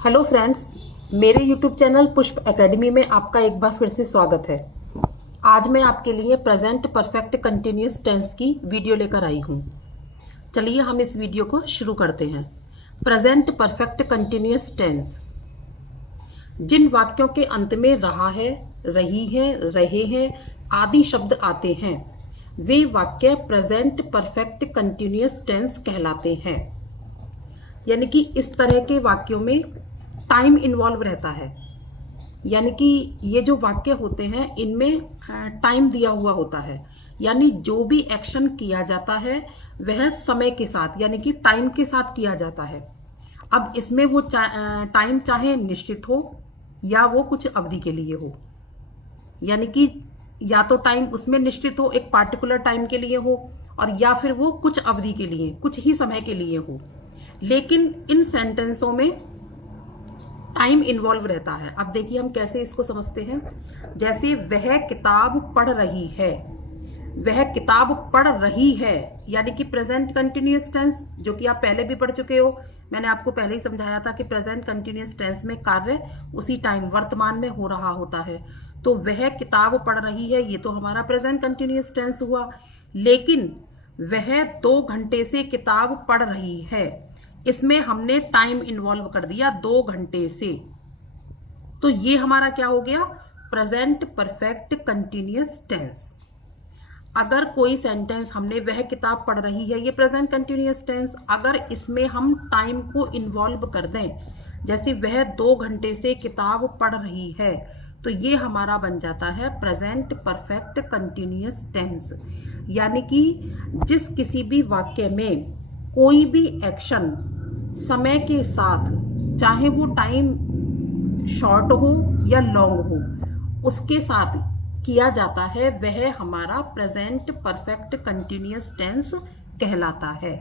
Hello friends, मेरे YouTube channel पुष्प academy में आपका एक बार फिर से स्वागत है। आज मैं आपके लिए प्रेजेंट परफेक्ट कंटिन्यूअस टेंस की वीडियो लेकर आई हूँ। चलिए हम इस वीडियो को शुरू करते हैं। Present perfect continuous tense. जिन वाक्यों के अंत में रहा है, रही है, रहे हैं आदि शब्द आते हैं वे वाक्य प्रेजेंट परफेक्ट कंटिन्यूअस टेंस कहलाते हैं। यानी कि इस तरह के वाक्यों में टाइम इन्वॉल्व रहता है। यानी कि ये जो वाक्य होते हैं इनमें टाइम दिया हुआ होता है। यानी जो भी एक्शन किया जाता है वह समय के साथ यानी कि टाइम के साथ किया जाता है। अब इसमें वो टाइम चाहे निश्चित हो या वो कुछ अवधि के लिए हो। यानी कि या तो टाइम उसमें निश्चित हो, एक पार्टिकुलर टाइम के लिए हो, और या फिर वो कुछ अवधि के लिए, कुछ ही समय के लिए हो। लेकिन इन सेंटेंसों में टाइम इन्वॉल्व रहता है। अब देखिए हम कैसे इसको समझते हैं। जैसे वह किताब पढ़ रही है, वह किताब पढ़ रही है यानी कि प्रेजेंट कंटिन्यूअस टेंस, जो कि आप पहले भी पढ़ चुके हो। मैंने आपको पहले ही समझाया था कि प्रेजेंट कंटिन्यूअस टेंस में कार्य उसी टाइम वर्तमान में हो रहा होता है। तो वह किताब पढ़ रही है, ये तो हमारा प्रेजेंट कंटिन्यूअस टेंस हुआ। लेकिन वह 2 घंटे से किताब पढ़ रही है, इसमें हमने टाइम इन्वॉल्व कर दिया 2 घंटे से। तो ये हमारा क्या हो गया? Present perfect continuous tense. अगर कोई सेंटेंस हमने वह किताब पढ़ रही है, ये प्रेजेंट कंटिन्यूअस टेंस, अगर इसमें हम टाइम को इन्वॉल्व कर दें, जैसे वह 2 घंटे से किताब पढ़ रही है, तो ये हमारा बन जाता है प्रेजेंट परफेक्ट कंटिन्यूअस टेंस। यानी कि जिस किसी भी वाक्य में कोई भी एक्शन समय के साथ, चाहे वो टाइम शॉर्ट हो या लॉन्ग हो, उसके साथ किया जाता है, वह हमारा प्रेजेंट परफेक्ट कंटिन्यूअस टेंस कहलाता है।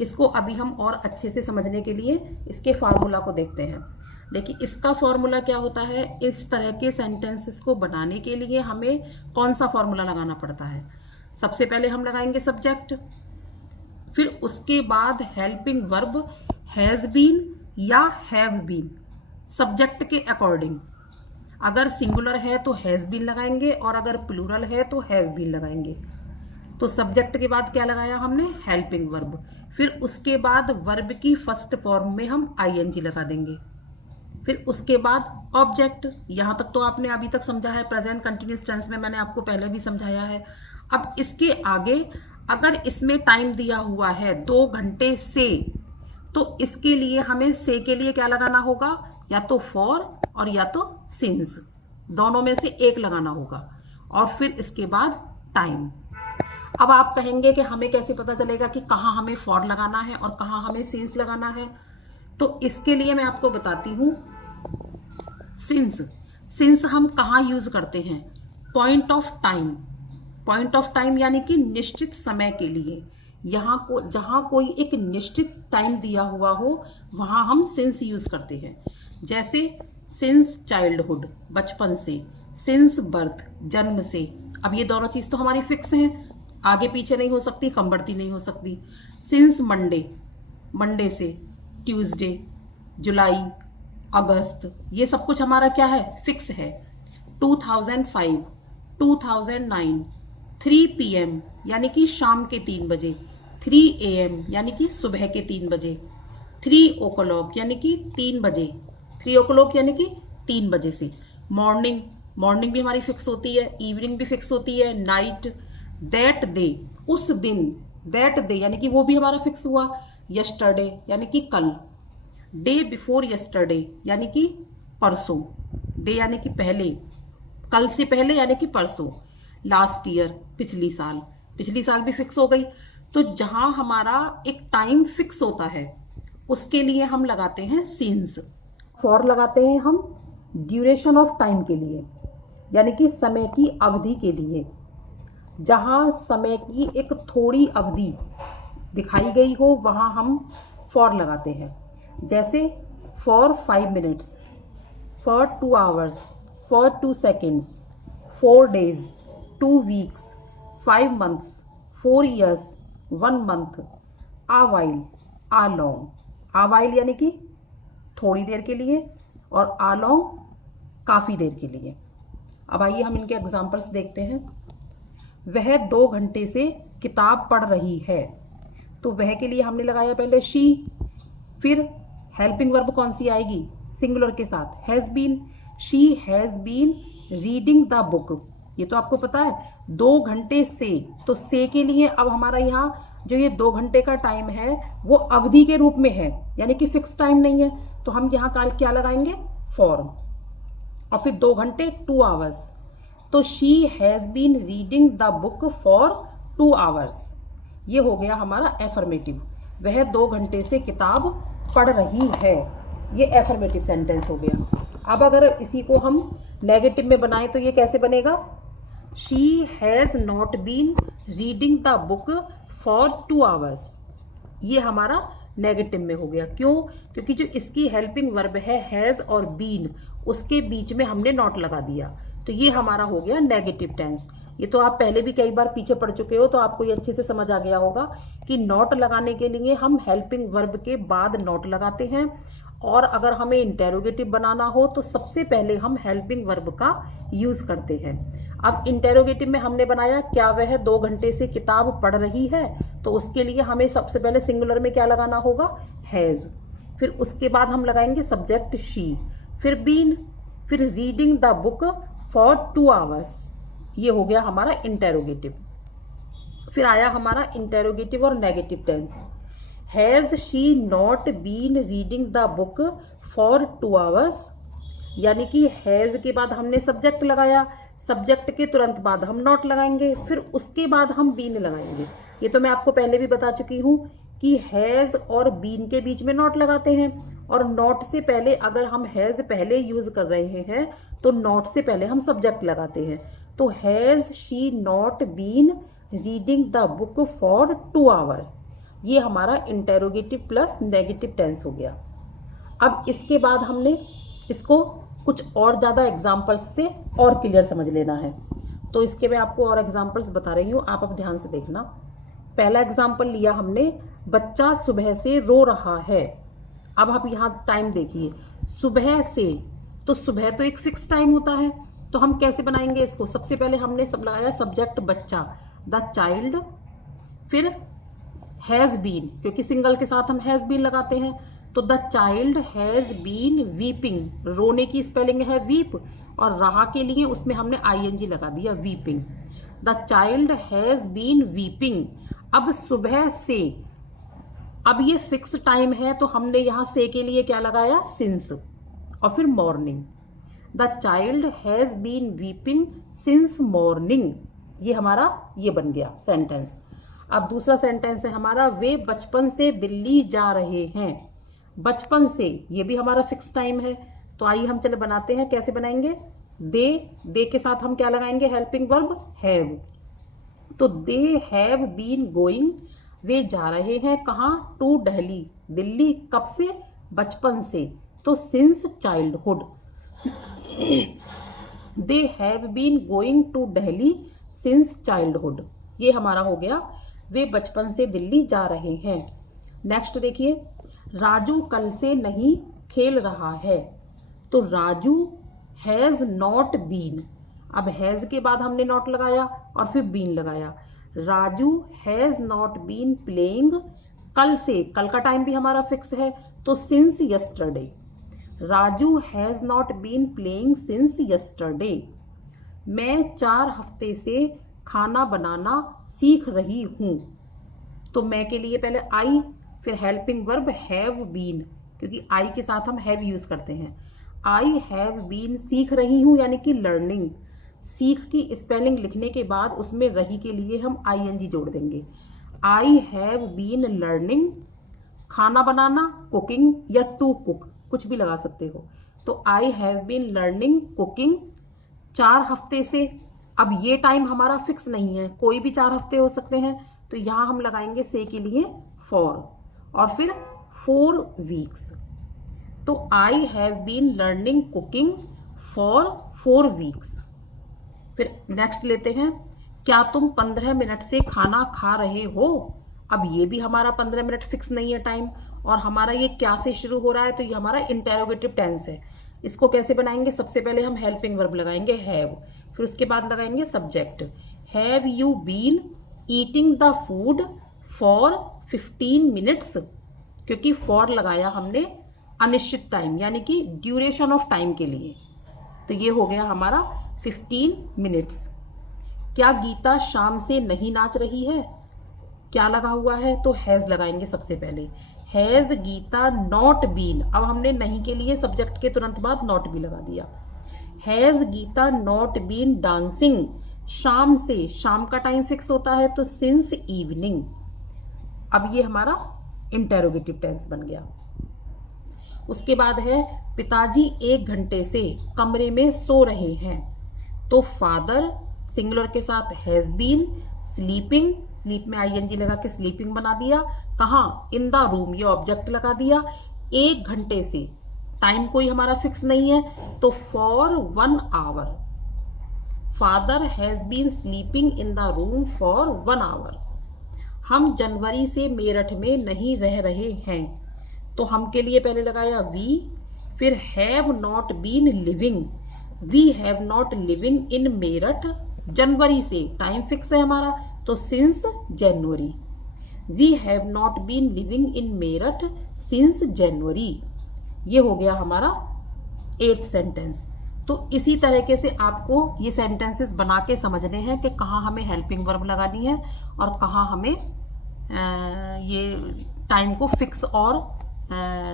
इसको अभी हम और अच्छे से समझने के लिए इसके फार्मूला को देखते हैं। देखिए इसका फॉर्मूला क्या होता है। इस तरह के सेंटेंसेस को बनाने के लिए हमें कौन सा फॉर्मूला लगाना पड़ता है? सबसे पहले हम लगाएंगे सब्जेक्ट, फिर उसके बाद हेल्पिंग वर्ब हैज बीन या हैव बीन, सब्जेक्ट के अकॉर्डिंग। अगर सिंगुलर है तो हैज बीन लगाएंगे और अगर प्लूरल है तो हैव बीन लगाएंगे। तो सब्जेक्ट के बाद क्या लगाया हमने? Helping verb. फिर उसके बाद वर्ब की फर्स्ट फॉर्म में हम आईएनजी लगा देंगे। फिर उसके बाद ऑब्जेक्ट। यहां तक तो आपने अभी तक समझा है। प्रेजेंट कंटिन्यूअस टेंस में मैंने आपको पहले भी समझाया है। अब इसके आगे अगर इसमें टाइम दिया हुआ है 2 घंटे से, तो इसके लिए हमें से के लिए क्या लगाना होगा? या तो फॉर और या तो सिंस, दोनों में से एक लगाना होगा। और फिर इसके बाद टाइम। अब आप कहेंगे कि हमें कैसे पता चलेगा कि कहाँ हमें फॉर लगाना है और कहाँ हमें सिंस लगाना है? तो इसके लिए मैं आपको बताती हूँ। सिंस हम कहाँ यूज करते हैं? Point of time. Point of time यानी कि निश्चित समय के लिए। जहां कोई एक निश्चित टाइम दिया हुआ हो वहां हम सिंस यूज करते हैं। जैसे सिंस चाइल्डहुड, बचपन से, सिंस बर्थ, जन्म से। अब ये दोनों चीज तो हमारी फिक्स हैं, आगे पीछे नहीं हो सकती, कम बढ़ती नहीं हो सकती। सिंस मंडे, मंडे से, ट्यूसडे, जुलाई, अगस्त, ये सब कुछ हमारा क्या है? फिक्स है। 2005, 2009, 3 PM यानी कि शाम के 3 बजे, 3 AM यानी कि सुबह के 3 बजे, 3 o'clock यानी कि 3 बजे, 3 o'clock यानी कि 3 बजे से। मॉर्निंग, मॉर्निंग भी हमारी फिक्स होती है, इवनिंग भी फिक्स होती है, नाइट। दैट डे, उस दिन, दैट डे यानी कि वो भी हमारा फिक्स हुआ। यस्टरडे यानी कि कल, डे बिफोर यस्टरडे यानी कि परसों, डे यानी कि पहले, कल से पहले यानी कि परसों। लास्ट ईयर, पिछली साल, पिछली साल भी फिक्स हो गई। तो जहां हमारा एक टाइम फिक्स होता है उसके लिए हम लगाते हैं सिंस। फॉर लगाते हैं हम ड्यूरेशन ऑफ टाइम के लिए, यानी कि समय की अवधि के लिए। जहां समय की एक थोड़ी अवधि दिखाई गई हो वहां हम फॉर लगाते हैं। जैसे for 5 minutes, for 2 hours, for 2 seconds, 4 days, 2 weeks, 5 months, 4 years, 1 month, a while, a long. A while यानी कि थोड़ी देर के लिए, और अलोंग काफ़ी देर के लिए। अब आइए हम इनके एग्जाम्पल्स देखते हैं। वह 2 घंटे से किताब पढ़ रही है, तो वह के लिए हमने लगाया पहले शी, फिर हेल्पिंग वर्ब कौन सी आएगी, सिंगुलर के साथ, has been. She has been reading the book, ये तो आपको पता है 2 घंटे से, तो से के लिए अब हमारा यहाँ जो ये 2 घंटे का टाइम है वो अवधि के रूप में है, यानी कि फिक्स टाइम नहीं है, तो हम यहाँ काल क्या लगाएंगे, फॉर, और फिर 2 घंटे 2 आवर्स, तो she has been reading the book for 2 hours. ये हो गया हमारा एफर्मेटिव, वह 2 घंटे से किताब पढ़ रही है, ये एफर्मेटिव सेंटेंस हो गया। अब अगर इसी को हम नेगेटिव में बनाएं तो ये कैसे बनेगा, she has not been reading the book for 2 hours, ये हमारा नेगेटिव में हो गया। क्यों, क्योंकि जो इसकी हेल्पिंग वर्ब है हैज़ और बीन, उसके बीच में हमने नॉट लगा दिया, तो ये हमारा हो गया नेगेटिव टेंस। ये तो आप पहले भी कई बार पीछे पढ़ चुके हो, तो आपको ये अच्छे से समझ आ गया होगा कि नॉट लगाने के लिए हम हेल्पिंग वर्ब के बाद नॉट लगाते हैं, और अगर हमें इंटेरोगेटिव बनाना हो तो सबसे पहले हम हेल्पिंग वर्ब का यूज करते हैं। अब इंटेरोगेटिव में हमने बनाया क्या वह 2 घंटे से किताब पढ़ रही है, तो उसके लिए हमें सबसे पहले सिंगुलर में क्या लगाना होगा, हैज़, फिर उसके बाद हम लगाएंगे सब्जेक्ट शी, फिर बीन, फिर reading the book for 2 hours, ये हो गया हमारा इंटेरोगेटिव। फिर आया हमारा इंटेरोगेटिव और negative tense, has she not been reading the book for 2 hours, यानी कि हैज़ के बाद हमने सब्जेक्ट लगाया, सब्जेक्ट के तुरंत बाद हम नॉट लगाएंगे, फिर उसके बाद हम बीन लगाएंगे। ये तो मैं आपको पहले भी बता चुकी हूँ कि हैज़ और बीन के बीच में नॉट लगाते हैं, और नॉट से पहले अगर हम हैज़ पहले यूज कर रहे हैं तो नॉट से पहले हम सब्जेक्ट लगाते हैं। तो has she not been reading the book for 2 hours, ये हमारा इंटेरोगेटिव प्लस नेगेटिव टेंस हो गया। अब इसके बाद हमने इसको कुछ और ज़्यादा एग्जाम्पल्स से और क्लियर समझ लेना है, तो इसके मैं आपको और एग्जाम्पल्स बता रही हूँ, आप अब ध्यान से देखना। पहला एग्जाम्पल लिया हमने, बच्चा सुबह से रो रहा है। अब आप यहाँ टाइम देखिए, सुबह से, तो सुबह तो एक फिक्स टाइम होता है, तो हम कैसे बनाएंगे इसको, सबसे पहले हमने सब लगाया सब्जेक्ट बच्चा, द चाइल्ड, फिर हैज़ बीन, क्योंकि सिंगल के साथ हम हैज़ बीन लगाते हैं, तो the child has been weeping, रोने की स्पेलिंग है वीप, और रहा के लिए उसमें हमने आईएनजी लगा दिया, weeping. The child has been weeping. अब सुबह से, अब ये फिक्स टाइम है, तो हमने यहाँ से के लिए क्या लगाया, सिंस, और फिर morning. The child has been weeping since morning, ये हमारा ये बन गया सेंटेंस। अब दूसरा सेंटेंस है हमारा, वे बचपन से दिल्ली जा रहे हैं। बचपन से, ये भी हमारा फिक्स टाइम है, तो आइए हम चले बनाते हैं, कैसे बनाएंगे, दे के साथ हम क्या लगाएंगे, हेल्पिंग वर्ब हैव, तो दे हैव बीन गोइंग, वे जा रहे हैं कहाँ, टू दिल्ली, दिल्ली कब से, बचपन से, तो since childhood. They have been going to Delhi since childhood, ये हमारा हो गया, वे बचपन से दिल्ली जा रहे हैं। नेक्स्ट देखिए, राजू कल से नहीं खेल रहा है, तो राजू हैज़ नॉट बीन, अब हैज़ के बाद हमने नॉट लगाया और फिर बीन लगाया, Raju has not been playing, कल से, कल का टाइम भी हमारा फिक्स है, तो since yesterday, Raju has not been playing since yesterday. मैं 4 हफ्ते से खाना बनाना सीख रही हूँ, तो मैं के लिए पहले आई, फिर हेल्पिंग वर्ब हैव बीन, क्योंकि आई के साथ हम हैव यूज करते हैं, आई हैव बीन सीख रही हूँ, यानी कि लर्निंग, सीख की स्पेलिंग लिखने के बाद उसमें रही के लिए हम आईएनजी जोड़ देंगे, आई हैव बीन लर्निंग, खाना बनाना कुकिंग, या टू कुक, कुछ भी लगा सकते हो, तो I have been learning cooking 4 हफ्ते से। अब ये टाइम हमारा फिक्स नहीं है, कोई भी 4 हफ्ते हो सकते हैं, तो यहाँ हम लगाएंगे से के लिए फॉर, और फिर 4 वीक्स, तो I have been learning cooking for 4 weeks. फिर नेक्स्ट लेते हैं, क्या तुम 15 मिनट से खाना खा रहे हो, अब ये भी हमारा 15 मिनट फिक्स नहीं है टाइम, और हमारा ये क्या से शुरू हो रहा है, तो ये हमारा इंटेरोगेटिव टेंस है। इसको कैसे बनाएंगे, सबसे पहले हम हेल्पिंग वर्ब लगाएंगे हैव, फिर उसके बाद लगाएंगे subject. Have you been eating the food for 15 minutes, क्योंकि फॉर लगाया हमने अनिश्चित टाइम यानी कि ड्यूरेशन ऑफ टाइम के लिए, तो ये हो गया हमारा 15 मिनट्स। क्या गीता शाम से नहीं नाच रही है, क्या लगा हुआ है, तो हैज लगाएंगे सबसे पहले। हैज गीता नॉट बीन, अब हमने नहीं के लिए सब्जेक्ट के तुरंत बाद नॉट भी लगा दिया। Has Gita not been dancing, शाम से, शाम का टाइम फिक्स होता है तो सिंस इवनिंग। अब ये हमारा इंटेरोगेटिव टेंस बन गया। उसके बाद है पिताजी 1 घंटे से कमरे में सो रहे हैं, तो फादर सिंगुलर के साथ हैज बीन स्लीपिंग, स्लीप में आईएनजी लगा के स्लीपिंग बना दिया। कहाँ, इन द रूम, ये ऑब्जेक्ट लगा दिया। 1 घंटे से, टाइम कोई हमारा फिक्स नहीं है, तो for 1 hour, father has been sleeping in the room for 1 hour. हम जनवरी से मेरठ में नहीं रह रहे हैं, तो हम के लिए पहले लगाया वी, फिर have not been living, we have not living in Meerut जनवरी से, टाइम फिक्स है हमारा, तो since January. We have not been living in Meerut since January. ये हो गया हमारा 8th सेंटेंस। तो इसी तरीके से आपको ये सेंटेंसेस बना के समझने हैं कि कहाँ हमें हेल्पिंग वर्ब लगानी है और कहाँ हमें ये टाइम को फिक्स और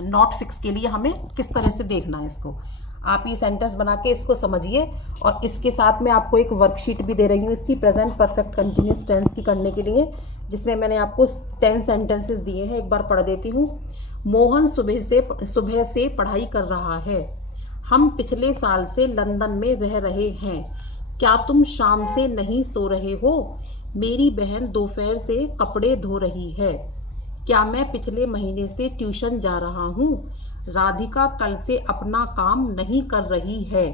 नॉट फिक्स के लिए हमें किस तरह से देखना है इसको। आप ये सेंटेंस बना के इसको समझिए, और इसके साथ में आपको एक वर्कशीट भी दे रही हूँ इसकी प्रेजेंट परफेक्ट कंटिन्यूस टेंस की करने के लिए, जिसमें मैंने आपको 10 सेंटेंसेस दिए हैं। एक बार पढ़ देती हूँ। मोहन सुबह से पढ़ाई कर रहा है। हम पिछले साल से लंदन में रह रहे हैं। क्या तुम शाम से नहीं सो रहे हो? मेरी बहन दोपहर से कपड़े धो रही है। क्या मैं पिछले महीने से ट्यूशन जा रहा हूँ? राधिका कल से अपना काम नहीं कर रही है।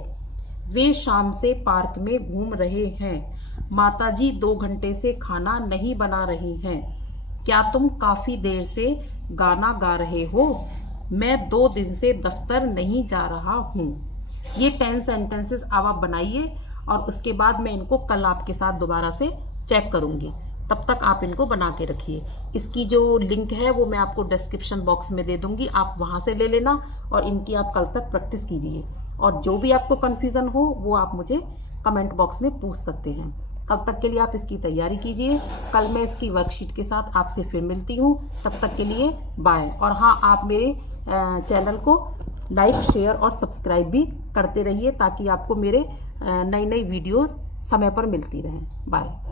वे शाम से पार्क में घूम रहे हैं। माताजी 2 घंटे से खाना नहीं बना रही हैं। क्या तुम काफ़ी देर से गाना गा रहे हो? मैं 2 दिन से दफ्तर नहीं जा रहा हूँ। ये 10 सेंटेंसेस अब आप बनाइए, और उसके बाद मैं इनको कल आपके साथ दोबारा से चेक करूँगी। तब तक आप इनको बना के रखिए। इसकी जो लिंक है वो मैं आपको डिस्क्रिप्शन बॉक्स में दे दूँगी, आप वहाँ से ले लेना और इनकी आप कल तक प्रैक्टिस कीजिए। और जो भी आपको कन्फ्यूज़न हो वो आप मुझे कमेंट बॉक्स में पूछ सकते हैं। तब तक के लिए आप इसकी तैयारी कीजिए। कल मैं इसकी वर्कशीट के साथ आपसे फिर मिलती हूँ। तब तक के लिए बाय। और हाँ, आप मेरे चैनल को लाइक, शेयर और सब्सक्राइब भी करते रहिए, ताकि आपको मेरे नई नई वीडियोस समय पर मिलती रहें। बाय।